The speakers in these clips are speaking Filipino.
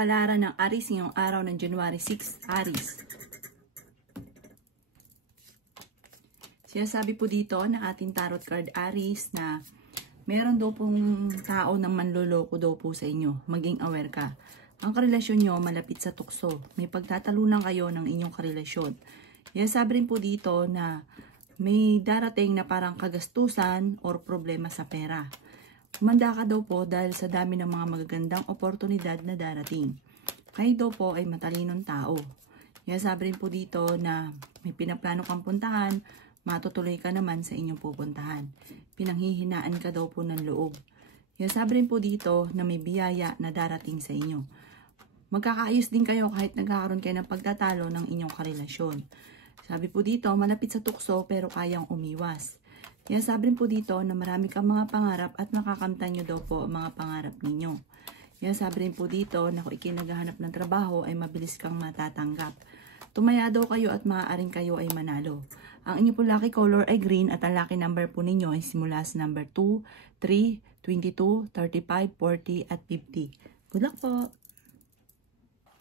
Kapalaran ng Aries ngayong araw ng January 6, Aries. Sinasabi po dito ng ating tarot card Aries na meron daw pong tao na manloloko daw po sa inyo. Maging aware ka. Ang karelasyon nyo malapit sa tukso. May pagtatalunan kayo ng inyong karelasyon. Sinasabi rin po dito na may darating na parang kagastusan or problema sa pera. Humanda ka daw po dahil sa dami ng mga magagandang oportunidad na darating. Kayo daw po ay matalinong tao. Sabi rin po dito na may pinaplano kang puntahan, matutuloy ka naman sa inyong pupuntahan. Pinanghihinaan ka daw po ng loob. Sabi rin po dito na may biyaya na darating sa inyo. Magkakaayos din kayo kahit nagkakaroon kayo ng pagtatalo ng inyong karelasyon. Sabi po dito, malapit sa tukso pero kayang umiwas. Sabi rin po dito na marami kang mga pangarap at makakamtan nyo daw po ang mga pangarap ninyo. Sabi rin po dito na kung ikinaghahanap ng trabaho ay mabilis kang matatanggap. Tumaya daw kayo at maaaring kayo ay manalo. Ang inyo po lucky color ay green at ang lucky number po ninyo ay simula sa number 2, 3, 22, 35, 40 at 50. Good luck po!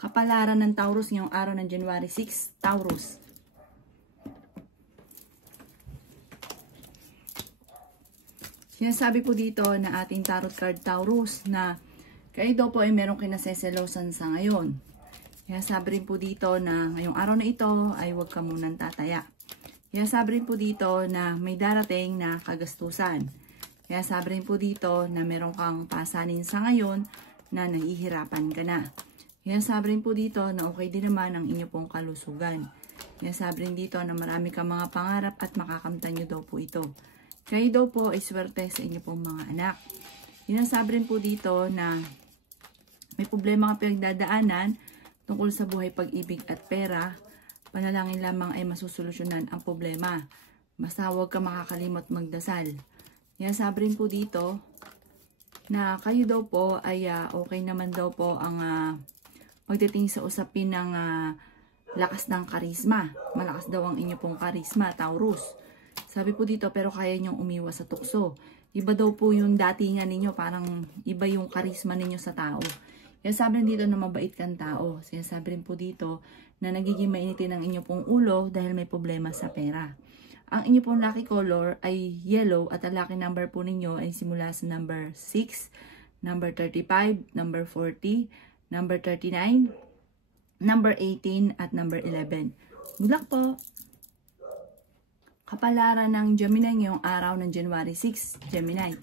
Kapalaran ng Taurus ngayong araw ng January 6, Taurus. Sinasabi po dito na ating tarot card Taurus na kayo daw po ay merong kinaseselosan sa ngayon. Sabi rin po dito na ngayong araw na ito ay huwag ka munang tataya. Sabi rin po dito na may darating na kagastusan. Sabi rin po dito na meron kang pasanin sa ngayon na nahihirapan ka na. Sabi rin po dito na okay din naman ang inyo pong kalusugan. Sabi rin dito na marami kang mga pangarap at makakamtan nyo daw po ito. Kayo daw po ay swerte sa inyo pong mga anak. Sabi rin po dito na may problema kang pinagdadaanan tungkol sa buhay, pag-ibig at pera. Panalangin lamang ay masusolusyonan ang problema. Basta huwag ka makakalimot magdasal. Sabi rin po dito na kayo daw po ay okay naman daw po ang pagdating sa usapin ng lakas ng karisma. Malakas daw ang inyo pong karisma, Taurus. Sabi po dito, pero kaya niyong umiwas sa tukso. Iba daw po yung datingan ninyo, parang iba yung karisma ninyo sa tao. Sabi rin dito na mabait kang tao. Sabi rin po dito na nagiging mainitin ang inyo pong ulo dahil may problema sa pera. Ang inyo pong lucky color ay yellow at ang lucky number po ninyo ay simula sa number 6, number 35, number 40, number 39, number 18 at number 11. Good luck po! Kapalaran ng Gemini ngayong araw ng January 6, Gemini.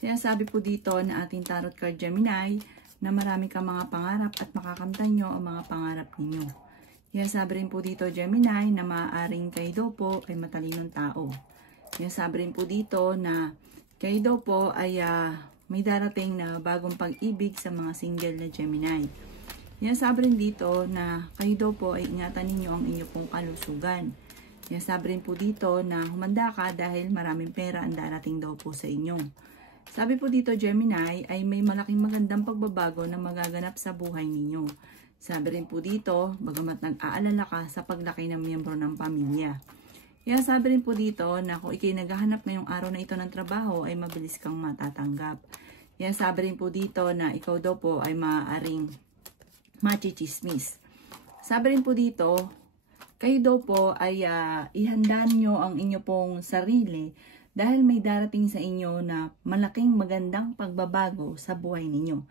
Sinasabi po dito na ating tarot card Gemini na marami kang mga pangarap at makakamtan nyo ang mga pangarap ninyo. Sinasabi rin po dito Gemini na maaaring kayo daw po ay matalinong tao. Sinasabi rin po dito na kayo daw po ay may darating na bagong pag-ibig sa mga single na Gemini. Sabi rin dito na kayo daw po ay ingatan ninyo ang inyong pong kalusugan. Sabi rin po dito na humanda ka dahil maraming pera ang darating daw po sa inyo. Sabi po dito Gemini ay may malaking magandang pagbabago na magaganap sa buhay ninyo. Sabi rin po dito, bagamat nag-aalala ka sa paglaki ng miyembro ng pamilya. Sabi rin po dito na kung ikay naghahanap ngayong araw na ito ng trabaho ay mabilis kang matatanggap. Sabi rin po dito na ikaw daw po ay maaaring machichismis. Sabi rin po dito, kayo daw po ay ihanda nyo ang inyo pong sarili dahil may darating sa inyo na malaking magandang pagbabago sa buhay ninyo.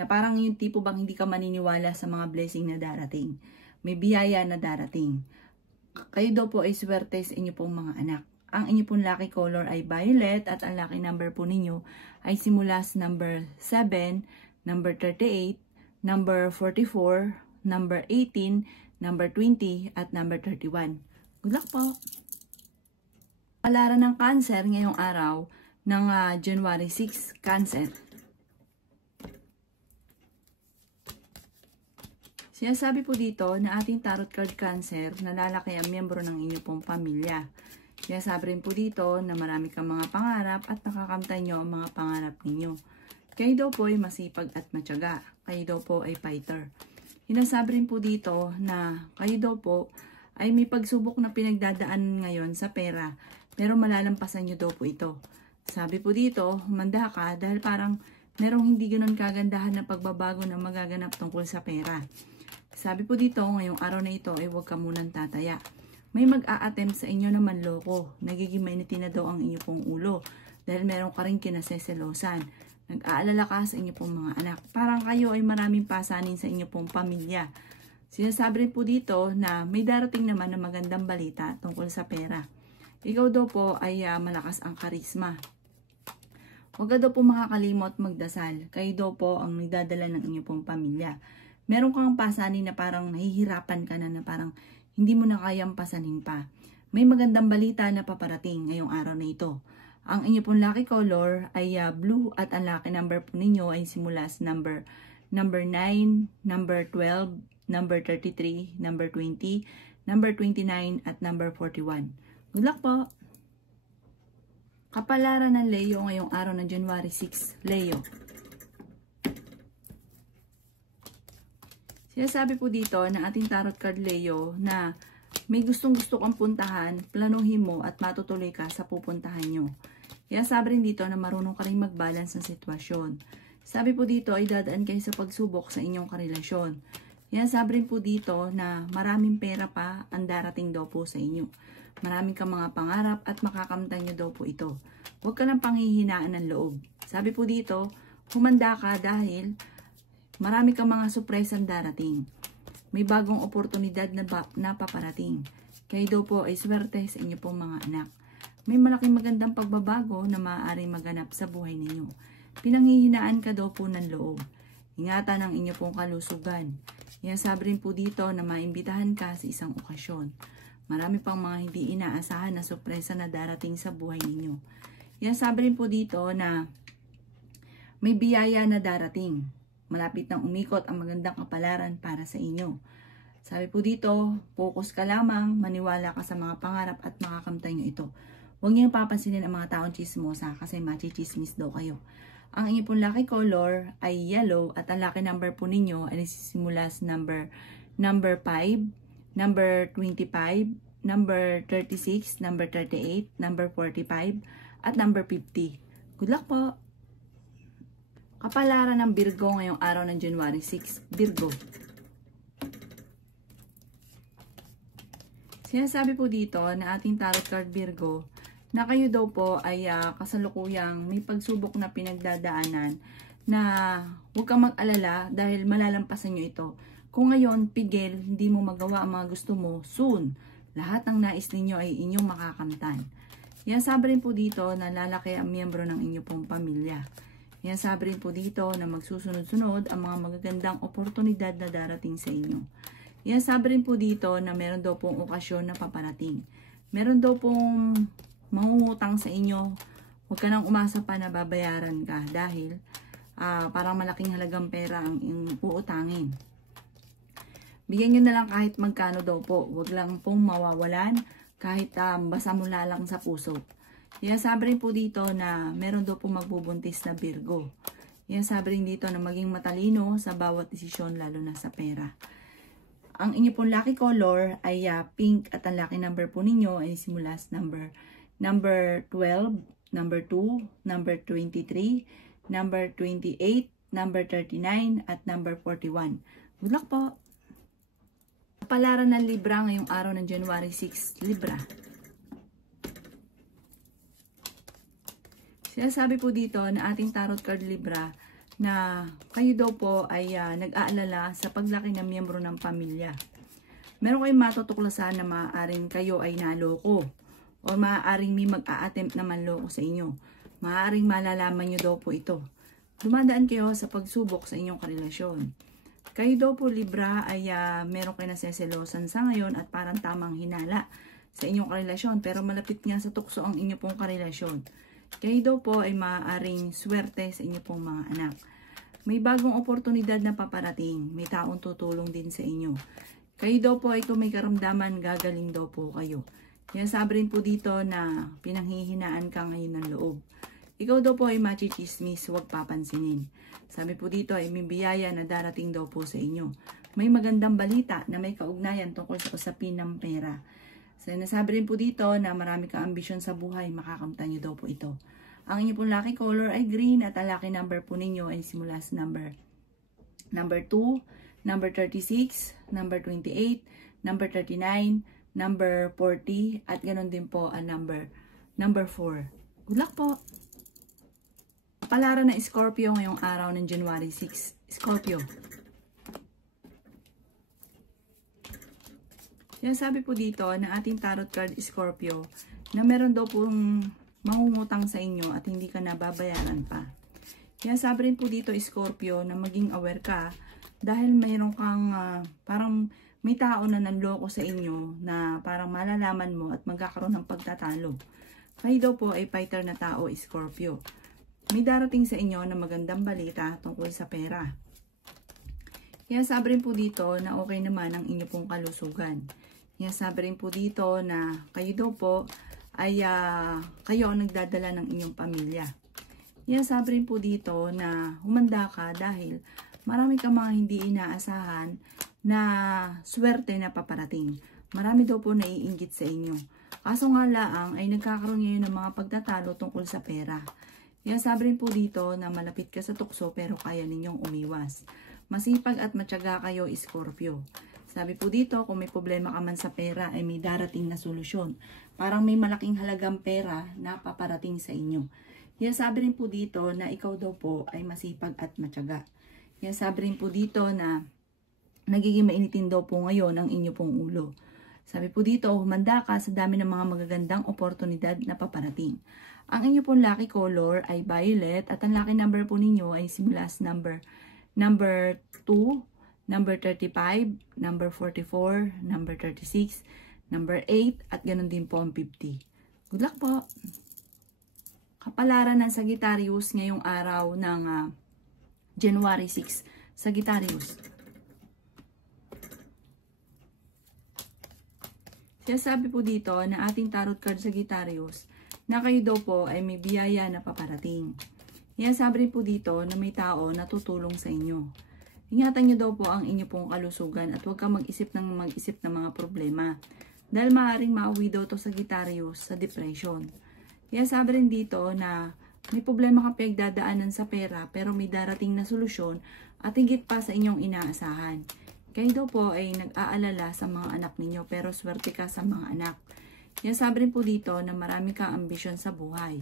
Na parang yung tipo bang hindi ka maniniwala sa mga blessing na darating. May biyaya na darating. Kayo daw po ay swerte sa inyo pong mga anak. Ang inyo pong lucky color ay violet at ang lucky number po ninyo ay simula sa number 7, number 38, number 44, number 18, number 20, at number 31. Good luck po! Kapalaran ng Cancer ngayong araw ng January 6, Cancer. Sinasabi po dito na ating tarot card Cancer na lalaki ang miyembro ng inyong pong pamilya. Sinasabi rin po dito na marami kang mga pangarap at nakakamtan nyo ang mga pangarap ninyo. Kayo daw po ay masipag at matyaga. Kayo daw po ay fighter. Sinasabi rin po dito na kayo daw po ay may pagsubok na pinagdadaan ngayon sa pera, pero malalampasan nyo daw po ito. Sabi po dito, humanda ka dahil parang merong hindi ganun kagandahan na pagbabago na magaganap tungkol sa pera. Sabi po dito, ngayong araw na ito ay huwag ka munang tataya. May mag-a-attempt sa inyo na manloko. Nagiging mainitin na daw ang inyo pong ulo dahil meron ka rin kinaseselosan. Nag-aalala ka sa inyo pong mga anak. Parang kayo ay maraming pasanin sa inyo pong pamilya. Sinasabi rin po dito na may darating naman na magandang balita tungkol sa pera. Ikaw daw po ay malakas ang karisma. Huwag ka daw po makakalimot magdasal. Kayo daw po ang nagdadala ng inyo pong pamilya. Meron kang pasanin na parang nahihirapan ka na parang hindi mo na kayang pasanin pa. May magandang balita na paparating ngayong araw na ito. Ang inyo pong lucky color ay blue at ang lucky number po ninyo ay simula sa number 9, number 12, number 33, number 20, number 29 at number 41. Good luck po! Kapalaran ng Leo ngayong araw ng January 6, Leo. Sinasabi po dito na ating tarot card Leo na may gustong-gusto kang puntahan, planuhin mo at matutuloy ka sa pupuntahan nyo. Kaya sabi rin dito na marunong ka rin mag-balance ng sitwasyon. Sabi po dito ay dadaan kayo sa pagsubok sa inyong karelasyon. Kaya sabi rin po dito na maraming pera pa ang darating daw po sa inyo. Maraming kang mga pangarap at makakamtan nyo daw po ito. Huwag ka nang panghihinaan ng loob. Sabi po dito, humanda ka dahil marami kang mga surprise ang darating. May bagong oportunidad na paparating. Kayo daw po ay swerte sa inyo pong mga anak. May malaking magandang pagbabago na maaaring maganap sa buhay ninyo. Pinanghihinaan ka daw po ng loob. Ingatan ang inyo pong kalusugan. Yan sabi rin po dito na maimbitahan ka sa isang okasyon. Marami pang mga hindi inaasahan na sorpresa na darating sa buhay ninyo. Yan sabi rin po dito na may biyaya na darating. Malapit nang umikot ang magandang kapalaran para sa inyo. Sabi po dito, focus ka lamang, maniwala ka sa mga pangarap at makakamtan nyo ito. Huwag niyo papansinin ang mga taong chismosa kasi machichismis daw kayo. Ang inyong pong lucky color ay yellow at ang lucky number po ninyo ay nagsisimula sa number 5, number 25, number 36, number 38, number 45, at number 50. Good luck po! Kapalaran ng Virgo ngayong araw ng January 6, Virgo. Sinasabi po dito na ating tarot card Virgo na kayo daw po ay kasalukuyang may pagsubok na pinagdadaanan na huwag kang mag-alala dahil malalampasan nyo ito. Kung ngayon, pigil, hindi mo magawa ang mga gusto mo, soon, lahat ng nais ninyo ay inyong makakamtan. Yan sabi rin po dito na lalaki ang miyembro ng inyong pong pamilya. Yan sabi rin po dito na magsusunod-sunod ang mga magagandang oportunidad na darating sa inyo. Yan sabi rin po dito na meron daw pong okasyon na paparating. Meron daw pong mangungutang sa inyo. Huwag ka nang umasa pa na babayaran ka dahil parang malaking halagang pera ang uutangin. Bigyan nyo na lang kahit magkano daw po. Huwag lang pong mawawalan kahit basta mula lang sa puso. Yan sabi rin po dito na meron daw po magbubuntis na Virgo. Yan sabi rin dito na maging matalino sa bawat desisyon lalo na sa pera. Ang inyo pong lucky color ay pink at ang lucky number po ninyo ay simula sa number 12, number 2, number 23, number 28, number 39 at number 41. Good luck po! Kapalaran ng Libra ngayong araw ng January 6, Libra. Sinasabi po dito na ating tarot card Libra na kayo daw po ay nag-aalala sa paglaki ng miyembro ng pamilya. Meron kayong matutuklasan na maaaring kayo ay naloko o maaaring may mag-a-attempt na manloko sa inyo. Maaaring malalaman nyo daw po ito. Dumadaan kayo sa pagsubok sa inyong karelasyon. Kayo daw po Libra ay meron kayo naseselosan sa ngayon at parang tamang hinala sa inyong karelasyon pero malapit nga sa tukso ang inyong pong karelasyon. Kayo daw po ay maaaring swerte sa inyong pong mga anak. May bagong oportunidad na paparating. May taong tutulong din sa inyo. Kayo daw po ay kung may karamdaman, gagaling daw po kayo. Kaya sabi rin po dito na pinanghihinaan ka ngayon ng loob. Ikaw daw po ay machichismis, huwag papansinin. Sabi po dito ay may biyaya na darating daw po sa inyo. May magandang balita na may kaugnayan tungkol sa usapin ng pera. So, nasabi rin po dito na marami kang ambisyon sa buhay, makakamtan nyo daw po ito. Ang inyo pong lucky color ay green at ang lucky number po ninyo ay simula sa number 2, number 36, number 28, number 39, number 40, at ganoon din po ang number 4. Good luck po! Palaran ng Scorpio ngayong araw ng January 6. Scorpio. Sinasabi po dito na ating tarot card Scorpio na meron daw pong mangungutang sa inyo at hindi ka nababayaran pa. Sinasabi rin po dito Scorpio na maging aware ka dahil mayroon kang parang may tao na nanloko sa inyo na parang malalaman mo at magkakaroon ng pagtatalo. Kayo daw po ay fighter na tao Scorpio. May darating sa inyo na magandang balita tungkol sa pera. Kaya sabi rin po dito na okay naman ang inyo pong kalusugan. Kaya sabi rin po dito na kayo daw po ay kayo ang nagdadala ng inyong pamilya. Kaya sabi rin po dito na humanda ka dahil marami kang mga hindi inaasahan na swerte na paparating. Marami daw po naiinggit sa inyo. Kaso nga laang ay nagkakaroon ngayon ng mga pagtatalo tungkol sa pera. Kaya sabi rin po dito na malapit ka sa tukso pero kaya ninyong umiwas. Masipag at matyaga kayo Scorpio. Sabi po dito kung may problema ka man sa pera ay may darating na solusyon. Parang may malaking halagang pera na paparating sa inyo. Kaya sabi rin po dito na ikaw daw po ay masipag at matyaga. Kaya sabi rin po dito na nagiging mainitin daw po ngayon ang inyo pong ulo. Sabi po dito, humanda ka sa dami ng mga magagandang oportunidad na paparating. Ang inyo pong lucky color ay violet at ang lucky number po ninyo ay simula sa number 2, number 35, number 44, number 36, number 8, at ganun din po ang 50. Good luck po! Kapalaran ng Sagittarius ngayong araw ng January 6. Sagittarius. Siya sabi po dito na ating tarot card Sagittarius na kayo daw po ay may biyaya na paparating. Yan sabi rin po dito na may tao na tutulong sa inyo. Ingatan nyo daw po ang inyo pong kalusugan at huwag kang mag-isip ng mga problema. Dahil maaaring mauwi daw to Sagittarius sa depression. Kaya sabi rin dito na may problema kang pinagdadaanan sa pera pero may darating na solusyon at higit pa sa inyong inaasahan. Kayo daw po ay nag-aalala sa mga anak ninyo pero swerte ka sa mga anak. Kaya sabi rin po dito na marami kang ambisyon sa buhay.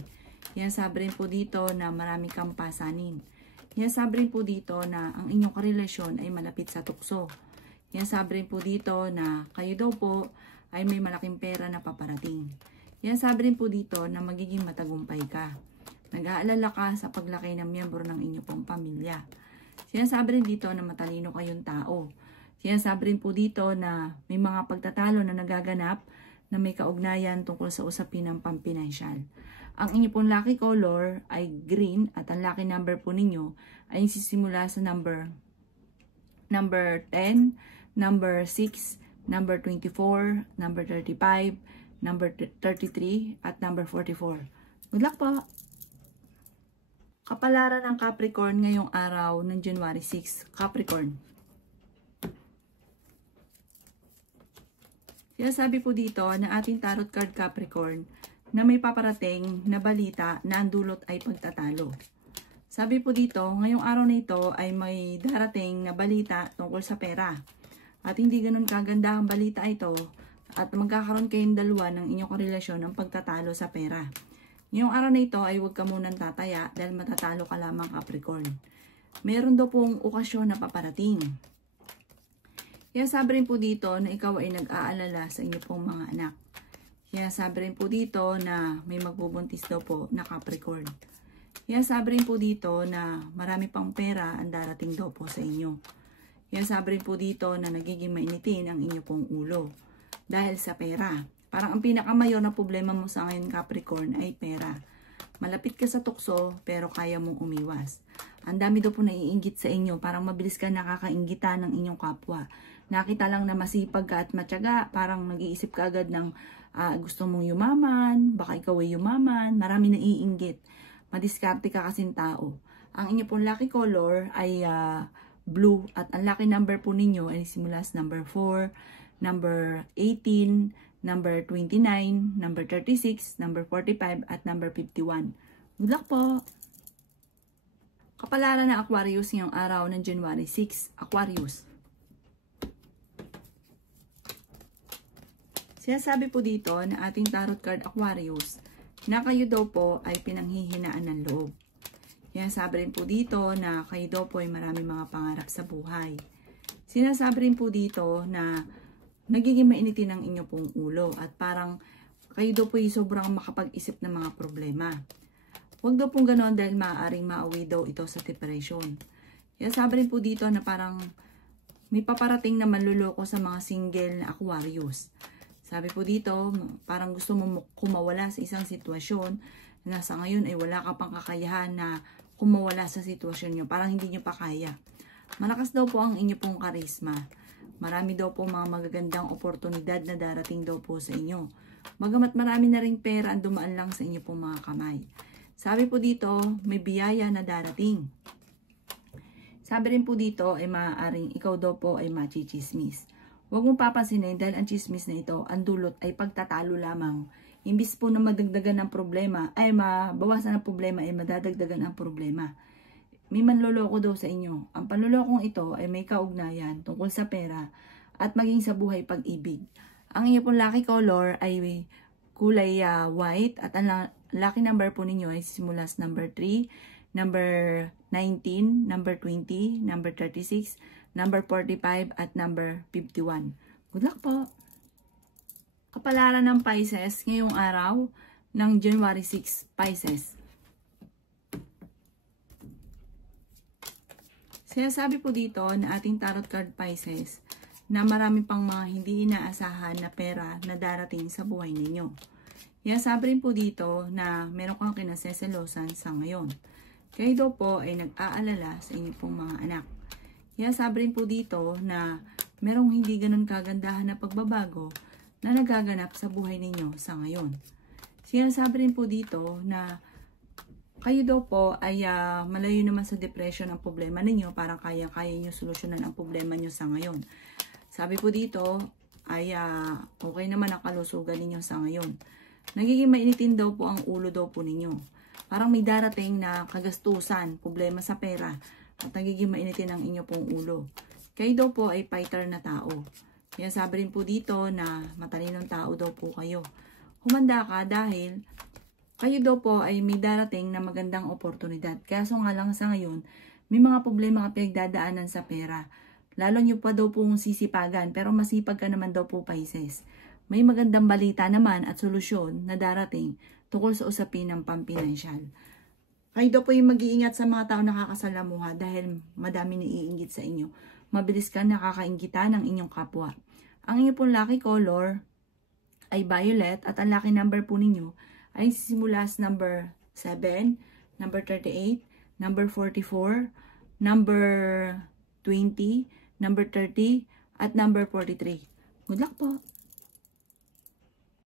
Kaya sabi rin po dito na marami kang pasanin. Kaya sabi rin po dito na ang inyong karelasyon ay malapit sa tukso. Kaya sabi rin po dito na kayo daw po ay may malaking pera na paparating. Kaya sabi rin po dito na magiging matagumpay ka. Nag-aalala ka sa paglaki ng miyembro ng inyong pong pamilya. Sinasabi rin dito na matalino kayong tao. Sinasabi rin po dito na may mga pagtatalo na nagaganap na may kaugnayan tungkol sa usapin ng pampinansyal. Ang inyo pong lucky color ay green at ang lucky number po ninyo ay sisimula sa number 10, number 6, number 24, number 35, number 33, at number 44. Good luck po! Kapalaran ng Capricorn ngayong araw ng January 6. Capricorn. Sinasabi po dito na ating tarot card Capricorn na may paparating na balita na ang dulot ay pagtatalo. Sabi po dito, ngayong araw na ito ay may darating na balita tungkol sa pera. At hindi ganun kaganda ang balita ito at magkakaroon kayong dalawa ng inyong karelasyon ng pagtatalo sa pera. Ngayong araw na ito ay huwag ka munang tataya dahil matatalo ka lamang Capricorn. Meron daw pong okasyon na paparating. Kaya sabi rin po dito na ikaw ay nag-aalala sa inyo pong mga anak. Kaya sabi rin po dito na may magbubuntis daw po na Capricorn. Kaya sabi rin po dito na marami pang pera ang darating daw po sa inyo. Kaya sabi rin po dito na nagiging mainitin ang inyo pong ulo. Dahil sa pera. Parang ang pinakamayor na problema mo sa ngayon Capricorn ay pera. Malapit ka sa tukso pero kaya mong umiwas. Ang dami daw po naiinggit sa inyo. Parang mabilis ka nakakainggitan ng inyong kapwa. Nakita lang na masipag ka at matyaga, parang nag-iisip ka agad ng gusto mong yumaman, baka ikaw ay yumaman, marami naiinggit. Madiskarte ka kasing tao. Ang inyo pong lucky color ay blue at ang lucky number po ninyo ay simula sa number 4, number 18, number 29, number 36, number 45 at number 51. Good luck po! Kapalaran ng Aquarius ngayong araw ng January 6, Aquarius. Sinasabi po dito na ating tarot card Aquarius na kayo daw po ay pinanghihinaan ng loob. Sinasabi rin po dito na kayo daw po ay marami mga pangarap sa buhay. Sinasabi rin po dito na nagiging mainitin ang inyo pong ulo at parang kayo daw po ay sobrang makapag-isip ng mga problema. Huwag daw pong ganoon dahil maaaring maawi daw ito sa depression. Sinasabi rin po dito na parang may paparating na manluloko sa mga single na Aquarius. Sabi po dito, parang gusto mo kumawala sa isang sitwasyon na sa ngayon ay wala ka pang kakayahan na kumawala sa sitwasyon nyo. Parang hindi nyo pa kaya. Malakas daw po ang inyo pong karisma. Marami daw po mga magagandang oportunidad na darating daw po sa inyo. Bagamat marami na ring pera ang dumaan lang sa inyo pong mga kamay. Sabi po dito, may biyaya na darating. Sabi rin po dito ay maaaring ikaw daw po ay machichismis. Huwag mong papansinin dahil ang chismis na ito, ang dulot ay pagtatalo lamang. Imbis po na madagdagan ng problema, ay mabawasan ng problema, ay madadagdagan ang problema. May manloloko daw sa inyo. Ang panlolokong ito ay may kaugnayan tungkol sa pera at maging sa buhay pag-ibig. Ang inyo pong lucky color ay kulay white at ang lucky number po ninyo ay simula sa number 3, number 19, number 20, number 36, number 45, at number 51. Good luck po! Kapalaran ng Pisces ngayong araw ng January 6, Pisces. Sinasabi po dito na ating tarot card Pisces na marami pang mga hindi inaasahan na pera na darating sa buhay ninyo. Sabi rin po dito na meron kang kinaseselosan sa ngayon. Kayo daw po ay nag-aalala sa inyong pong mga anak. Sabi rin po dito na merong hindi ganun kagandahan na pagbabago na nagaganap sa buhay ninyo sa ngayon. Sinasabi rin po dito na kayo daw po ay malayo naman sa depression ang problema ninyo, parang kaya-kaya nyo solusyonan ang problema nyo sa ngayon. Sabi po dito ay okay naman ang kalusugan ninyo sa ngayon. Nagiging mainitin daw po ang ulo daw po ninyo. Parang may darating na kagastusan, problema sa pera, at nagiging mainitin ang inyo pong ulo. Kayo daw po ay fighter na tao. Kaya sabi rin po dito na matalinong tao daw po kayo. Humanda ka dahil kayo daw po ay may darating na magandang oportunidad. Kaso nga lang sa ngayon, may mga problema ka pinagdadaanan sa pera. Lalo nyo pa daw pong sisipagan, pero masipag ka naman daw po Pisces. May magandang balita naman at solusyon na darating tungkol sa usapin ng pampinansyal. Kayo daw po yung mag-iingat sa mga tao nakakasalamuha dahil madami naiinggit sa inyo. Mabilis ka nakakainggitan ng inyong kapwa. Ang inyong pong lucky color ay violet at ang lucky number po ninyo ay simula sa number 7, number 38, number 44, number 20, number 30, at number 43. Good luck po!